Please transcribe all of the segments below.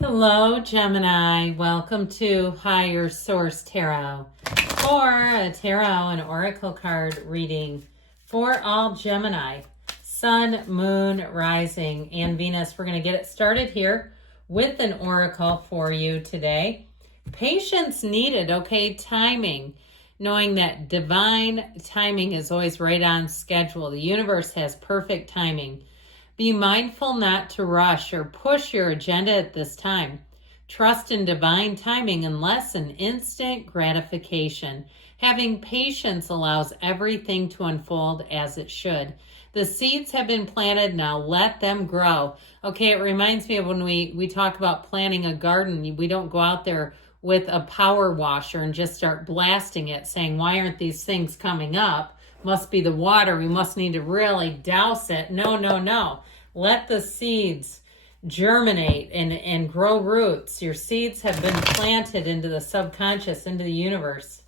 Hello, Gemini. Welcome to Higher Source Tarot for a tarot and oracle card reading for all Gemini, Sun, Moon, Rising, and Venus. We're going to get it started here with an oracle for you today. Patience needed, okay? Timing. Knowing that divine timing is always right on schedule. The universe has perfect timing. Be mindful not to rush or push your agenda at this time. Trust in divine timing unless an instant gratification. Having patience allows everything to unfold as it should. The seeds have been planted, now let them grow. Okay, it reminds me of when we talk about planting a garden. We don't go out there with a power washer and just start blasting it, saying, why aren't these things coming up? Must be the water. We must need to really douse it. No. Let the seeds germinate and grow roots. Your seeds have been planted into the subconscious, into the universe.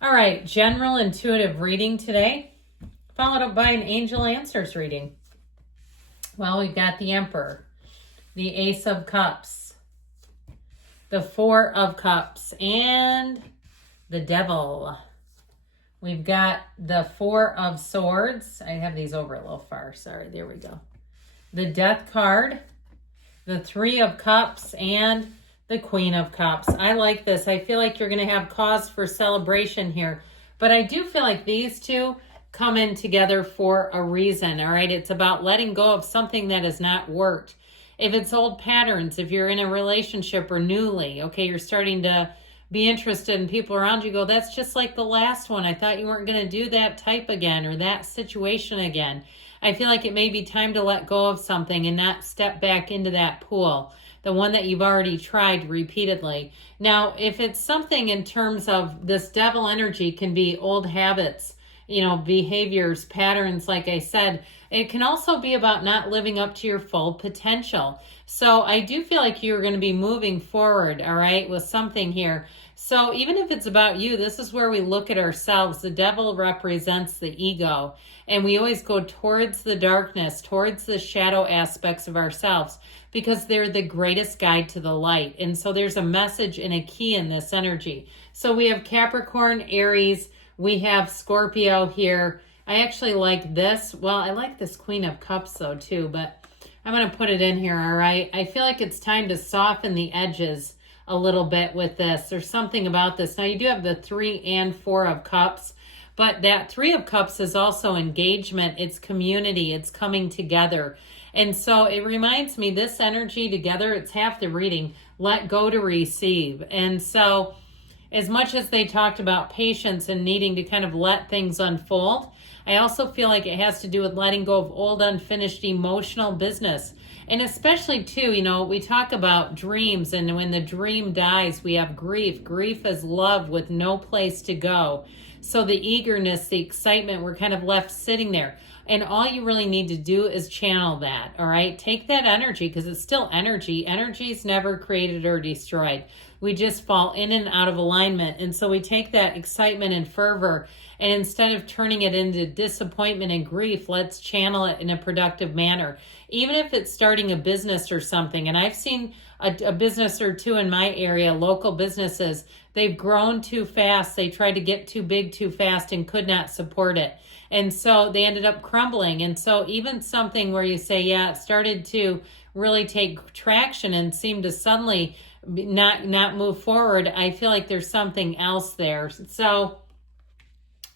All right, general intuitive reading today, followed up by an angel answers reading. Well, we've got the Emperor, the Ace of Cups, the Four of Cups, and the Devil. We've got the Four of Swords. I have these over a little far. Sorry, there we go. The Death card, the Three of Cups, and the Queen of Cups. I like this. I feel like you're going to have cause for celebration here. But I do feel like these two come in together for a reason, all right? It's about letting go of something that has not worked. If it's old patterns, if you're in a relationship or newly, okay, you're starting to be interested in people around you, go, that's just like the last one. I thought you weren't going to do that type again or that situation again. I feel like it may be time to let go of something and not step back into that pool, the one that you've already tried repeatedly. Now, if it's something in terms of this devil energy, can be old habits, behaviors, patterns, like I said. It can also be about not living up to your full potential. So I do feel like you're going to be moving forward, all right, with something here. So even if it's about you, this is where we look at ourselves. The devil represents the ego, and we always go towards the darkness, towards the shadow aspects of ourselves, because they're the greatest guide to the light. And so there's a message and a key in this energy. So we have Capricorn, Aries, we have Scorpio here. I actually like this. Well, I like this Queen of Cups though too, but I'm going to put it in here, all right? I feel like it's time to soften the edges a little bit with this. There's something about this. Now you do have the 3 and 4 of Cups, but that 3 of Cups is also engagement. It's community. It's coming together. And so it reminds me, this energy together, it's half the reading. Let go to receive. And so as much as they talked about patience and needing to kind of let things unfold, I also feel like it has to do with letting go of old, unfinished emotional business. And especially too, we talk about dreams, and when the dream dies, we have grief. Grief is love with no place to go. So the eagerness, the excitement, we're kind of left sitting there. And all you really need to do is channel that, all right? Take that energy, because it's still energy. Energy is never created or destroyed. We just fall in and out of alignment. And so we take that excitement and fervor, and instead of turning it into disappointment and grief, let's channel it in a productive manner. Even if it's starting a business or something. And I've seen a business or two in my area, local businesses, they've grown too fast. They tried to get too big too fast and could not support it. And so they ended up crumbling. And so even something where you say, yeah, it started to really take traction and seemed to suddenly not move forward, I feel like there's something else there. So,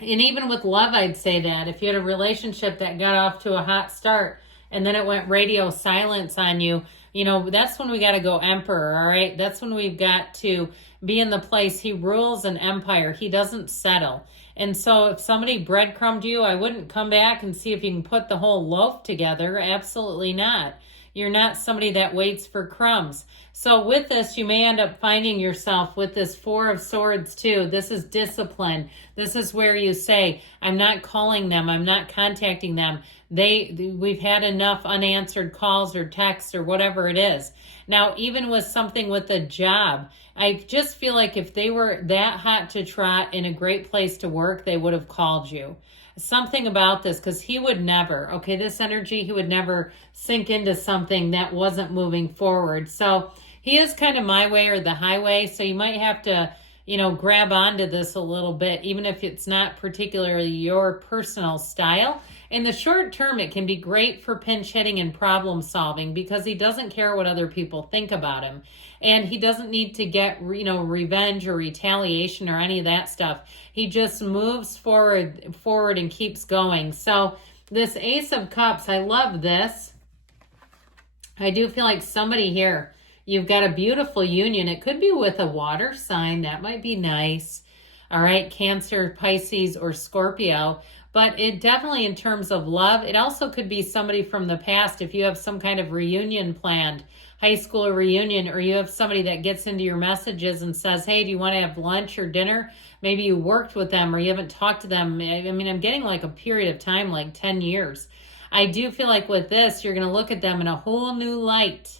and even with love, I'd say that if you had a relationship that got off to a hot start and then it went radio silence on you, that's when we got to go Emperor, all right? That's when we've got to be in the place. He rules an empire. He doesn't settle. And so if somebody breadcrumbed you, I wouldn't come back and see if you can put the whole loaf together. Absolutely not. You're not somebody that waits for crumbs. So with this, you may end up finding yourself with this Four of Swords too. This is discipline. This is where you say, I'm not calling them. I'm not contacting them. We've had enough unanswered calls or texts or whatever it is. Now, even with something with a job, I just feel like if they were that hot to trot in a great place to work, they would have called you. Something about this, because he would never, okay, this energy, he would never sink into something that wasn't moving forward. So he is kind of my way or the highway. So you might have to, grab onto this a little bit, even if it's not particularly your personal style. In the short term, it can be great for pinch hitting and problem solving because he doesn't care what other people think about him. And he doesn't need to get, revenge or retaliation or any of that stuff. He just moves forward and keeps going. So this Ace of Cups, I love this. I do feel like somebody here, you've got a beautiful union. It could be with a water sign. That might be nice. All right, Cancer, Pisces, or Scorpio. But it definitely, in terms of love, it also could be somebody from the past. If you have some kind of reunion planned, high school reunion, or you have somebody that gets into your messages and says, hey, do you want to have lunch or dinner? Maybe you worked with them or you haven't talked to them. I mean, I'm getting like a period of time, like 10 years. I do feel like with this, you're going to look at them in a whole new light.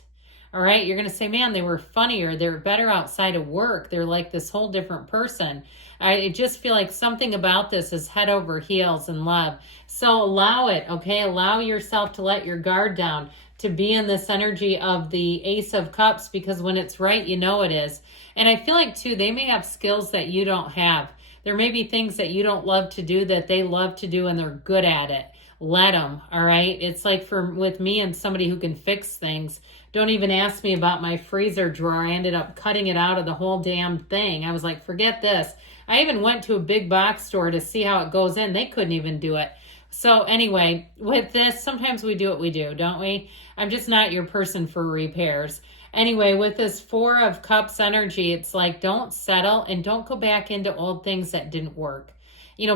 All right, you're going to say, man, they were funnier. They're better outside of work. They're like this whole different person. I just feel like something about this is head over heels in love. So allow it, okay? Allow yourself to let your guard down, to be in this energy of the Ace of Cups, because when it's right, you know it is. And I feel like, too, they may have skills that you don't have. There may be things that you don't love to do that they love to do and they're good at it. Let them, all right? It's like with me and somebody who can fix things. Don't even ask me about my freezer drawer. I ended up cutting it out of the whole damn thing. I was like, forget this. I even went to a big box store to see how it goes in. They couldn't even do it. So anyway, with this, sometimes we do what we do, don't we? I'm just not your person for repairs. Anyway, with this Four of Cups energy, it's like, don't settle and don't go back into old things that didn't work.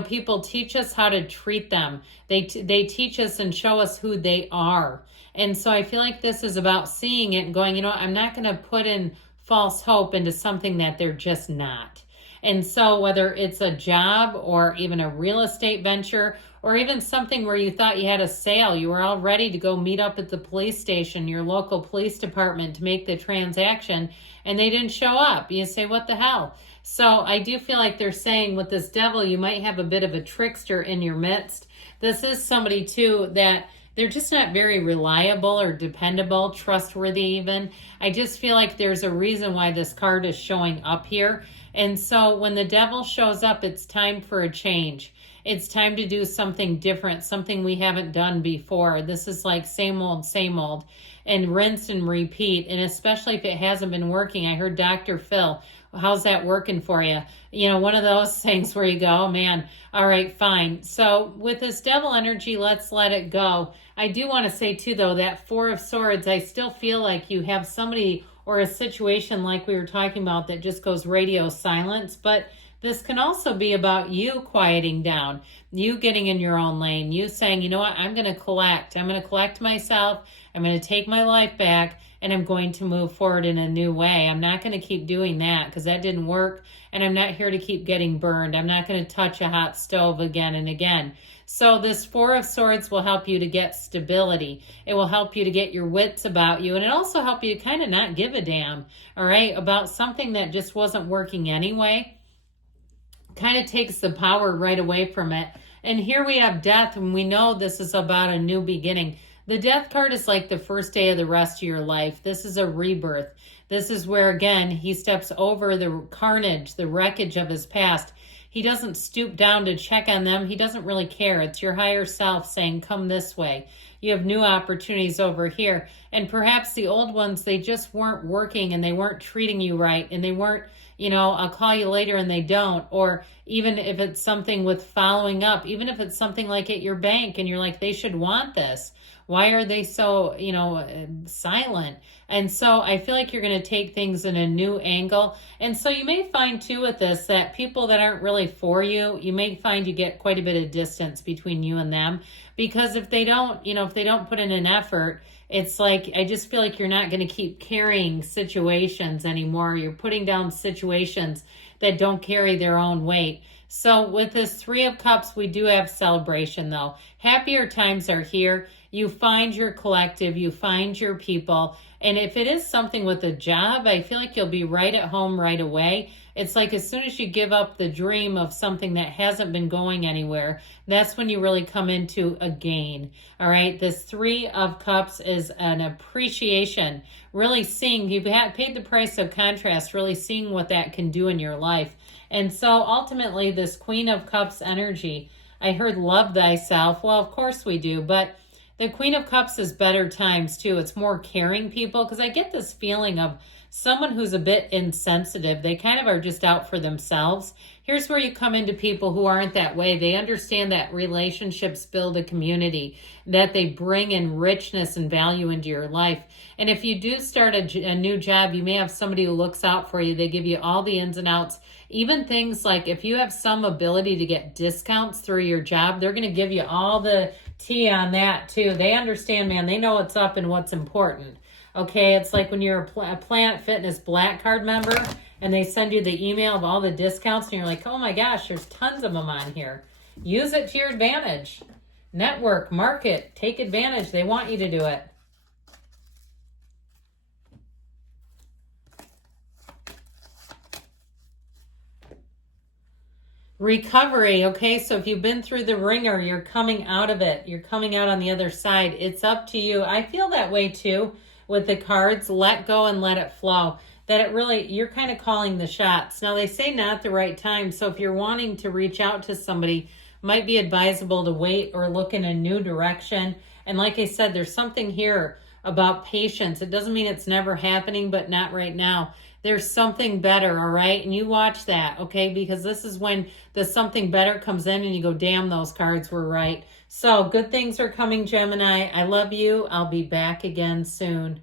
People teach us how to treat them. They teach us and show us who they are. And so I feel like this is about seeing it and going, I'm not going to put in false hope into something that they're just not. And so whether it's a job or even a real estate venture or even something where you thought you had a sale, you were all ready to go meet up at the police station, your local police department, to make the transaction, and they didn't show up. You say, what the hell? So I do feel like they're saying with this Devil, you might have a bit of a trickster in your midst. This is somebody, too, that they're just not very reliable or dependable, trustworthy even. I just feel like there's a reason why this card is showing up here. And so when the Devil shows up, it's time for a change. It's time to do something different, something we haven't done before. This is like same old, and rinse and repeat. And especially if it hasn't been working. I heard Dr. Phil, how's that working for you? One of those things where you go, oh man, all right, fine. So with this Devil energy, let's let it go. I do want to say too, though, that Four of Swords, I still feel like you have somebody or a situation like we were talking about that just goes radio silence. But this can also be about you quieting down, you getting in your own lane, you saying, you know what, I'm going to collect. I'm going to collect myself. I'm going to take my life back, and I'm going to move forward in a new way. I'm not going to keep doing that because that didn't work, and I'm not here to keep getting burned. I'm not going to touch a hot stove again and again. So this Four of Swords will help you to get stability. It will help you to get your wits about you, and it also help you to kind of not give a damn, all right, about something that just wasn't working anyway. Kind of takes the power right away from it. And here we have Death, and we know this is about a new beginning. The Death card is like the first day of the rest of your life. This is a rebirth. This is where, again, he steps over the carnage, the wreckage of his past. He doesn't stoop down to check on them. He doesn't really care. It's your higher self saying, come this way. You have new opportunities over here. And perhaps the old ones, they just weren't working and they weren't treating you right. And they weren't, I'll call you later and they don't. Or even if it's something with following up, even if it's something like at your bank and you're like, they should want this. Why are they so, silent? And so I feel like you're going to take things in a new angle. And so you may find too with this that people that aren't really for you, you may find you get quite a bit of distance between you and them, because if they don't, if they don't put in an effort, it's like, I just feel like you're not going to keep carrying situations anymore. You're putting down situations that don't carry their own weight. So with this Three of Cups, we do have celebration though. Happier times are here. You find your collective, you find your people. And if it is something with a job, I feel like you'll be right at home right away. It's like as soon as you give up the dream of something that hasn't been going anywhere, that's when you really come into a gain. All right. This Three of Cups is an appreciation, really seeing, you've paid the price of contrast, really seeing what that can do in your life. And so ultimately this Queen of Cups energy, I heard love thyself. Well, of course we do, but the Queen of Cups is better times too. It's more caring people, because I get this feeling of someone who's a bit insensitive. They kind of are just out for themselves. Here's where you come into people who aren't that way. They understand that relationships build a community, that they bring in richness and value into your life. And if you do start a new job, you may have somebody who looks out for you. They give you all the ins and outs. Even things like if you have some ability to get discounts through your job, they're going to give you all the tea on that too. They understand, man. They know what's up and what's important. Okay, it's like when you're a Planet Fitness Black Card member and they send you the email of all the discounts and you're like, oh my gosh, there's tons of them on here. Use it to your advantage. Network, market, take advantage. They want you to do it. Recovery, okay? So if you've been through the ringer, you're coming out of it. You're coming out on the other side. It's up to you. I feel that way too with the cards. Let go and let it flow. That it really, you're kind of calling the shots. Now they say not the right time. So if you're wanting to reach out to somebody, might be advisable to wait or look in a new direction. And like I said, there's something here about patience. It doesn't mean it's never happening, but not right now. There's something better, all right? And you watch that, okay? Because this is when the something better comes in and you go, damn, those cards were right. So good things are coming, Gemini. I love you. I'll be back again soon.